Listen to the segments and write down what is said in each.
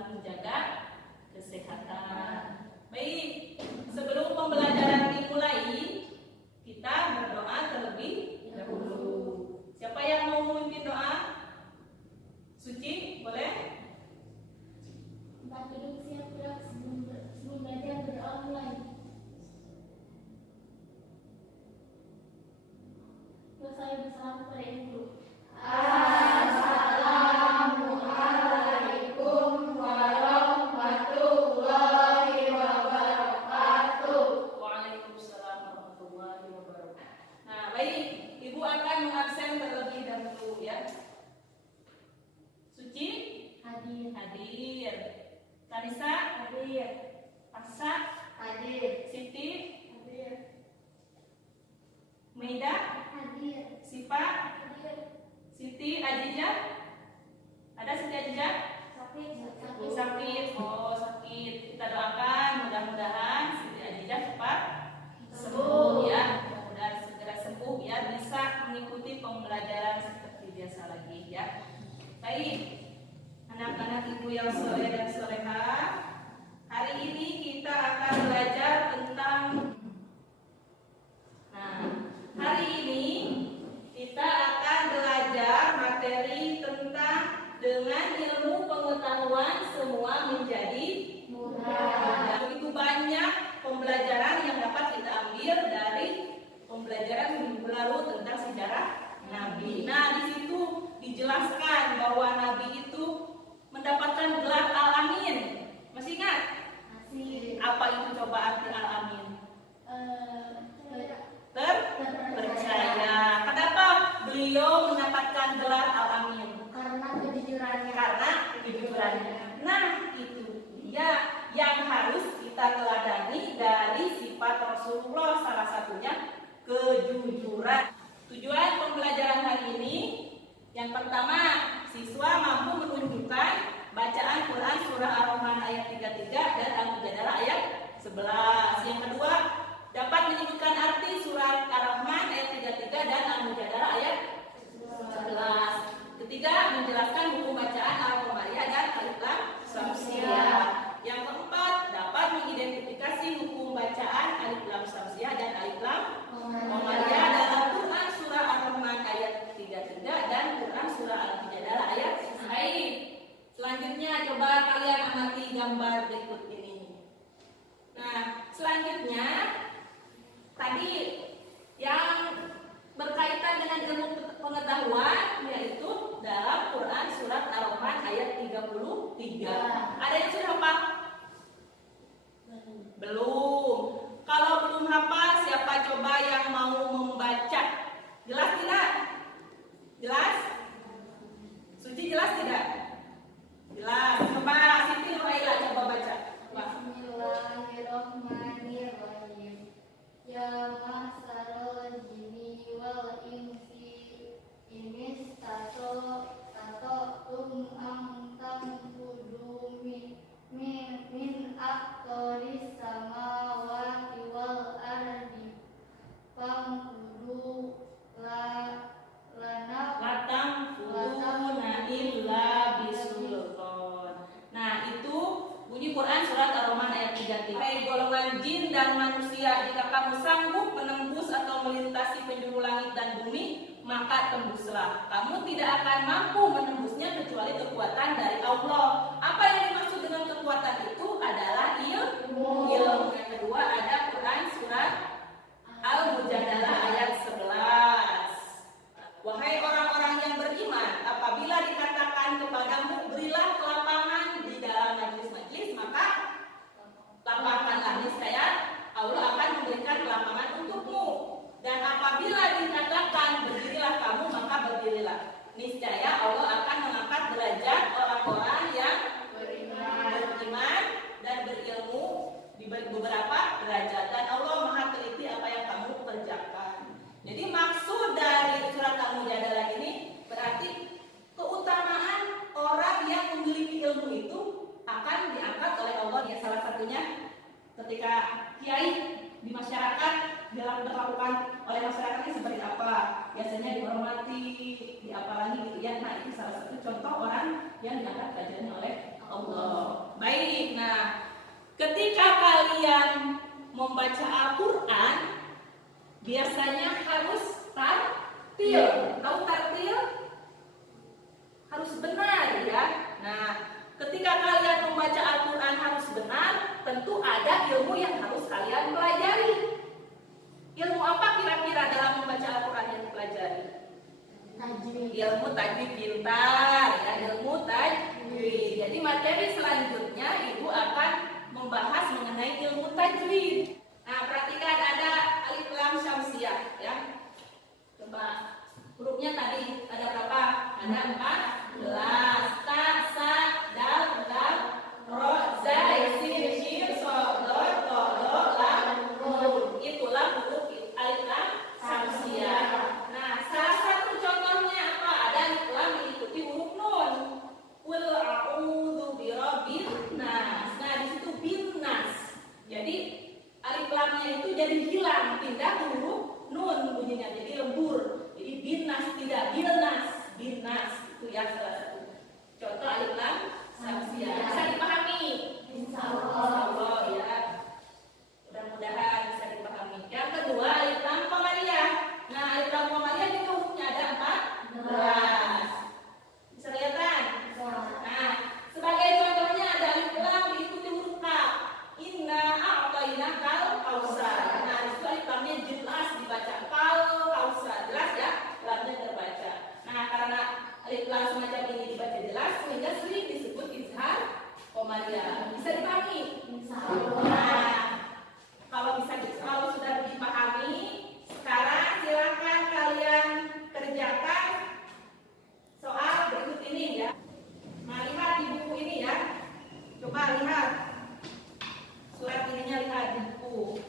selalu menjaga kesehatan. Baik, sebelum pembelajaran dimulai, kita berdoa terlebih dahulu. Siapa yang mau memimpin doa? Suci, boleh? Tempat duduk siap gerak sebelum belajar berdoa mulai. Terus saya bersalam kepada Ibu Guru. Assalamualaikum warahmatullahi wabarakatuh. Waalaikumsalam warahmatullahi wabarakatuh. Nah, baik, Ibu akan mengabsen terlebih dahulu ya. Suci? Hadir. Hadir. Kanisa? Hadir. Aksa? Hadir. Siti? Hadir. Maida? Hadir. Sipa? Hadir. Siti Ajijah? Ada Siti Ajijah? Sakit. Oh, sakit. Kita doakan mudah-mudahan Siti Ajijah cepat sembuh ya. Mudah-mudahan segera sembuh biar bisa mengikuti pembelajaran seperti biasa lagi ya. Baik, anak-anak ibu yang soleh dan soleha, hari ini kita akan belajar tentang hari ini kita akan belajar materi tentang dengan ilmu pengetahuan semua menjadi mudah. Begitu banyak pembelajaran yang dapat kita ambil dari pembelajaran minggu lalu tentang sejarah Nabi. Nah, di situ dijelaskan bahwa Nabi itu mendapatkan gelar Al-Amin. Masih ingat? Masih. Apa itu coba arti Al-Amin? Terpercaya. Kenapa beliau mendapatkan gelar Al-Amin? Karena kejujurannya. Nah, itu dia yang harus kita teladani dari sifat Rasulullah, salah satunya kejujuran. Tujuan pembelajaran hari ini, yang pertama, siswa mampu menunjukkan bacaan Quran surah Ar-Rahman ayat 33 dan Al-Mujadalah ayat 11. Yang kedua, dapat menyebutkan arti surat Ar-Rahman ayat 33 dan Al-Mujadalah ayat 11. Ketiga, menjelaskan buku bacaan Al-Qamariyah dan Alif Lam Syamsiyah. Yang keempat, dapat mengidentifikasi hukum bacaan Alif Lam Syamsiyah dan Alif Lam Qamariyah dalam Quran surah Ar-Rahman ayat 33 dan Quran surah Al-Mujadalah ayat 11. Baik. Selanjutnya coba kalian amati gambar berikut ini. Nah, selanjutnya tadi yang berkaitan dengan ilmu pengetahuan yaitu dalam Quran surat Ar-Rahman ayat 33. Ada yang sudah hafal? Belum. Kalau belum hafal, siapa coba yang mau membaca? Jelas tidak? Jelas? Suci jelas tidak? Jelas. Coba Siti Nuraila coba baca. Bismillahirrahmanirrahim. Ya ma'syaral jinni wal insi inistatum an tanfudu min aqtaris samawati wal ardi fanfudu Latang fuduna illa bisultan. Nah, itu bunyi Quran surat Ar-Rahman ayat 33. Hai golongan jin dan manusia, jika kamu sanggup menembus atau melintasi penjuru langit dan bumi, maka tembuslah. Kamu tidak akan mampu menembusnya kecuali kekuatan dari Allah. Apa yang dimaksud dengan kekuatan itu adalah ilmu. Yang kedua ada Quran surat Al-Mujadalah ayat 11. Wahai orang-orang yang beriman, apabila dikatakan kepadamu berilah kelapangan di dalam majlis-majlis, maka lapangkanlah, niscaya Allah akan memberikan kelapangan untukmu. Dan apabila dikatakan berdirilah kamu, maka berdirilah, niscaya Allah akan mengangkat derajat orang-orang yang beriman dan berilmu di beberapa derajat. Dan Allah Maha teliti apa yang kamu kerjakan. Jadi maksud dari surat Al-Mujadalah ini berarti keutamaan orang yang memiliki ilmu itu akan diangkat oleh Allah. Ya, salah satunya ketika kiai di masyarakat dilakukan oleh masyarakatnya seperti apa, biasanya dihormati, diapalagi gitu ya. Nah, itu salah satu contoh orang yang diangkat derajatnya oleh Allah. Baik, nah ketika kalian membaca Al-Quran biasanya harus tartil. Tahu tartil? Harus benar ya. Nah, ketika kalian membaca Al-Quran harus benar, tentu ada ilmu yang harus kalian pelajari. Ilmu apa kira-kira dalam membaca Al-Quran yang dipelajari? Tajwid. Ilmu tajwid pintar ya, ilmu tajwid. Jadi materi selanjutnya Ibu akan membahas mengenai ilmu tajwid. Nah, perhatikan ada alif lam syamsiah ya. Coba hurufnya tadi ada berapa? Ada 14. Ta, sa, dal, dal, ro, zai, sin, shin, so, do, to, do, lam, nun. Itulah huruf alif lam syamsiah. Nah, salah satu contohnya apa? Ada alif lam diikuti huruf nun. Qul a'udzu birabbin nas. Nah, di situ bin nas. Jadi alif lamnya itu jadi hilang, pindah ke huruf nun bunyinya, jadi lembur. Jadi binas tidak bilnas, binas itu ya salah satu contoh alif lam syamsiah. Bisa dipahami? Insya Allah ya. Mudah-mudahan bisa dipahami. Yang kedua alif lam qamariyah. Nah, alif lam qamariyah juga hurufnya ada 14. Bisa lihat kan? Nah, sebagai contohnya ada alif lam diikuti huruf kaf. Inna a'tainakal kautsar. Nah, itu alif lamnya jelas dibaca. Kautsar jelas ya, lamnya terbaca. Nah, karena alif lam semacam ini dibaca jelas sehingga sering disebut izhar qamariyah. Bisa dipahami? Insya Allah. Nah, kalau sudah dipahami, sekarang silakan kalian kerjakan soal berikut ini ya. Nah, lihat di buku ini ya. Coba lihat. Surat ininya lihat di buku.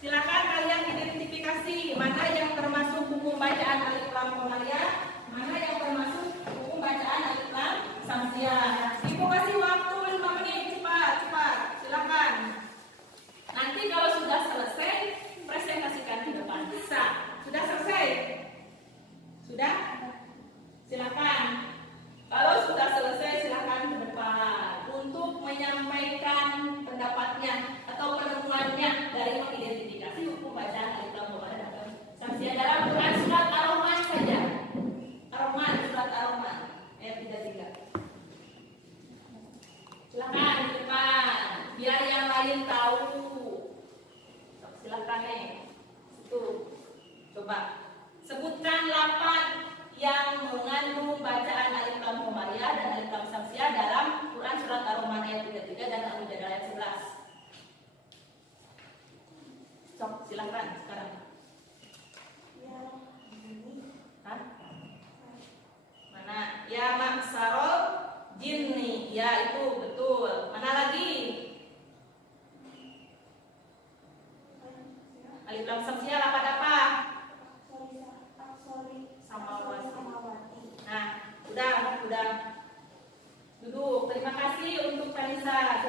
Silakan kalian identifikasi mana yang termasuk buku bacaan alif lam qamariyah, mana yang termasuk buku bacaan alif lam syamsiah. Ibu kasih waktu 5 menit, cepat. Silakan. Nanti kalau sudah selesai, presentasikan di depan. Bisa. Sudah selesai? Sudah? Silakan. Kalau sudah selesai, silakan ke depan untuk menyampaikan pendapatnya atau penemuannya dari mengidentifikasi hukum bacaan alif lam qamariyah dan syamsiah dalam Quran surat Ar-Rahman saja. Surat Ar-Rahman ayat 33. Silakan di depan biar yang lain tahu. Silakan itu. Coba sebutkan 8 yang mengandung bacaan alif lam qamariyah dan alif lam syamsiah dalam Quran surat Ar-Rahman ayat 33 dan Al-Mujadalah ayat 11. Sok, silakan sekarang. Hah? Mana? Ya maksarol jinni. Ya itu betul. Mana lagi? Alif lam syamsiah lapan apa? Samawati. Nah, udah. Duduk. Terima kasih untuk Tanisa.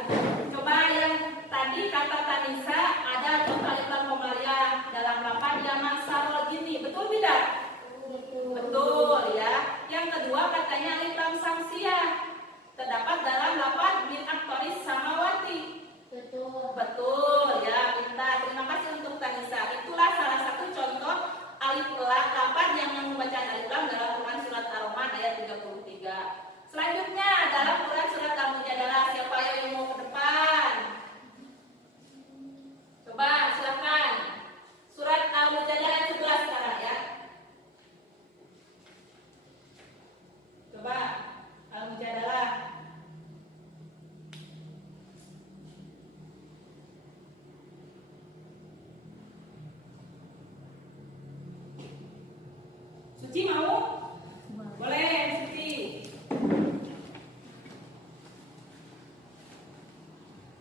Coba yang tadi kata Tanisa ada contoh alif lam qamariyah dalam lapan ya maksarol jinni. Betul tidak? Betul ya. Yang kedua katanya alif lam syamsiah terdapat dalam lapan min aktoris samawati. Betul ya, pintar. Terima kasih untuk Tanisa. Itulah salah satu contoh alif lam lapan yang membaca alif lam dalam Quran surat Ar-Rahman ayat 33. Selanjutnya dalam Quran surat Al-Mujadalah, siapa yang mau ke depan? Coba silakan. Surat Al-Mujadalah ayat 11 sekarang ya. Coba Al-Mujadalah. Suci mau? Boleh, Suci.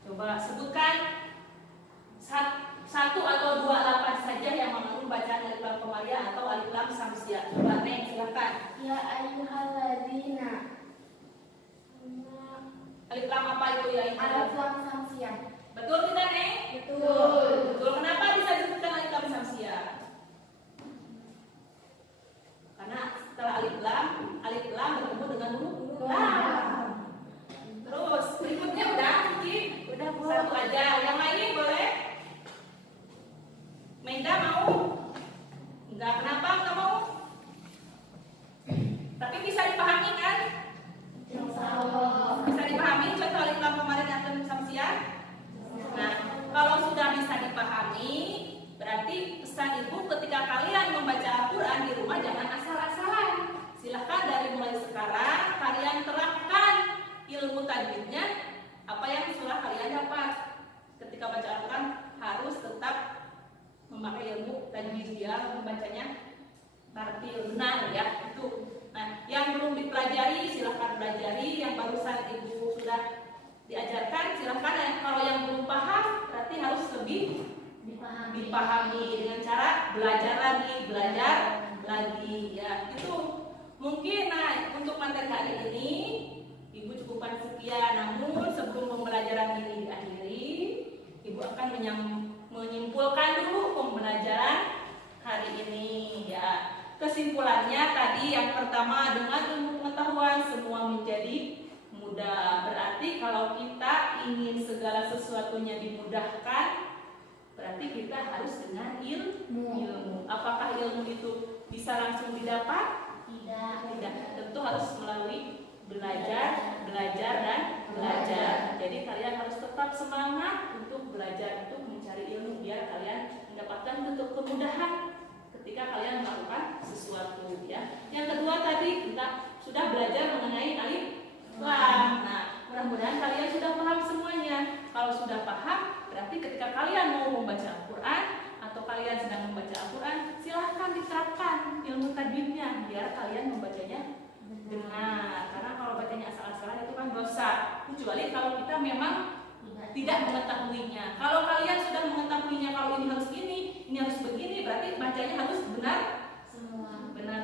Coba sebutkan satu atau dua lapan saja yang mengandung bacaan alif lam qamariyah atau alif lam syamsiah. Coba Neng, silakan. Ya ayyuhalladzina. Alif lam apa itu ya? Alif lam syamsiah. Betul tidak, Neng? Betul. Betul. Kenapa bisa disebutkan alif lam syamsiah? Karena setelah alif lam bertemu dengan huruf lam. tajwid ya, membacanya tartil benar ya itu. Nah, yang belum dipelajari silahkan pelajari, yang barusan ibu sudah diajarkan silahkan. Kalau yang belum paham berarti harus lebih dipahami dengan cara belajar lagi ya. Itu mungkin. Nah, untuk materi hari ini ibu cukupkan sekian. Namun sebelum pembelajaran ini diakhiri, ibu akan menyimpulkan dulu pembelajaran hari ini ya. Kesimpulannya tadi yang pertama, dengan ilmu pengetahuan semua menjadi mudah. Berarti kalau kita ingin segala sesuatunya dimudahkan, berarti kita harus dengan ilmu. Apakah ilmu itu bisa langsung didapat? Tidak. Tentu harus melalui belajar dan belajar. Jadi kalian harus tetap semangat untuk belajar, untuk mencari ilmu biar kalian mendapatkan bentuk kemudahan ketika kalian melakukan sesuatu ya. Yang kedua tadi kita sudah belajar mengenai alif lam. Nah, mudah-mudahan kalian sudah paham semuanya. Kalau sudah paham, berarti ketika kalian mau membaca Al-Quran atau kalian sedang membaca Al-Quran, silahkan diterapkan ilmu tajwidnya biar kalian membacanya benar. Karena kalau bacanya asal-asalan itu kan dosa. Kecuali kalau kita memang tidak mengetahuinya. Kalau kalian sudah mengetahuinya, kalau ini harus gini, ini harus begini, berarti bacanya harus benar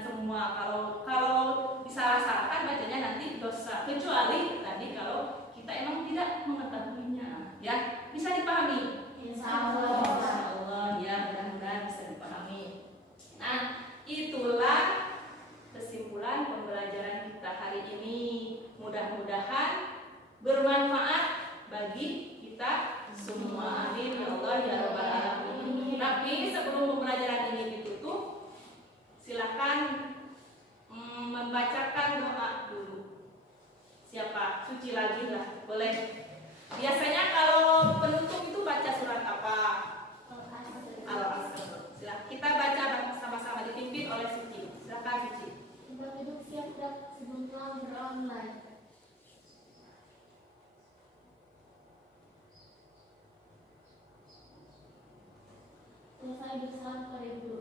semua. Kalau disalah-salahkan bacanya nanti dosa. Kecuali tadi kalau kita emang tidak mengetahuinya, ya bisa dipahami. Insya Allah ya, mudah-mudahan bisa dipahami. Nah, itulah kesimpulan pembelajaran kita hari ini. Mudah-mudahan bermanfaat bagi kita semua. Amin ya Allah ya Rabbal Alamin. Tapi sebelum pembelajaran ini ditutup, silakan membacakan doa dulu. Siapa? Suci lagi lah, boleh. Biasanya kalau penutup itu baca surat apa? Al-Asr. Silakan kita baca sama-sama dipimpin oleh Suci. Silakan Suci. Tempat duduk siap gerak sebelum pulang online. Selesai bersalam pada guru.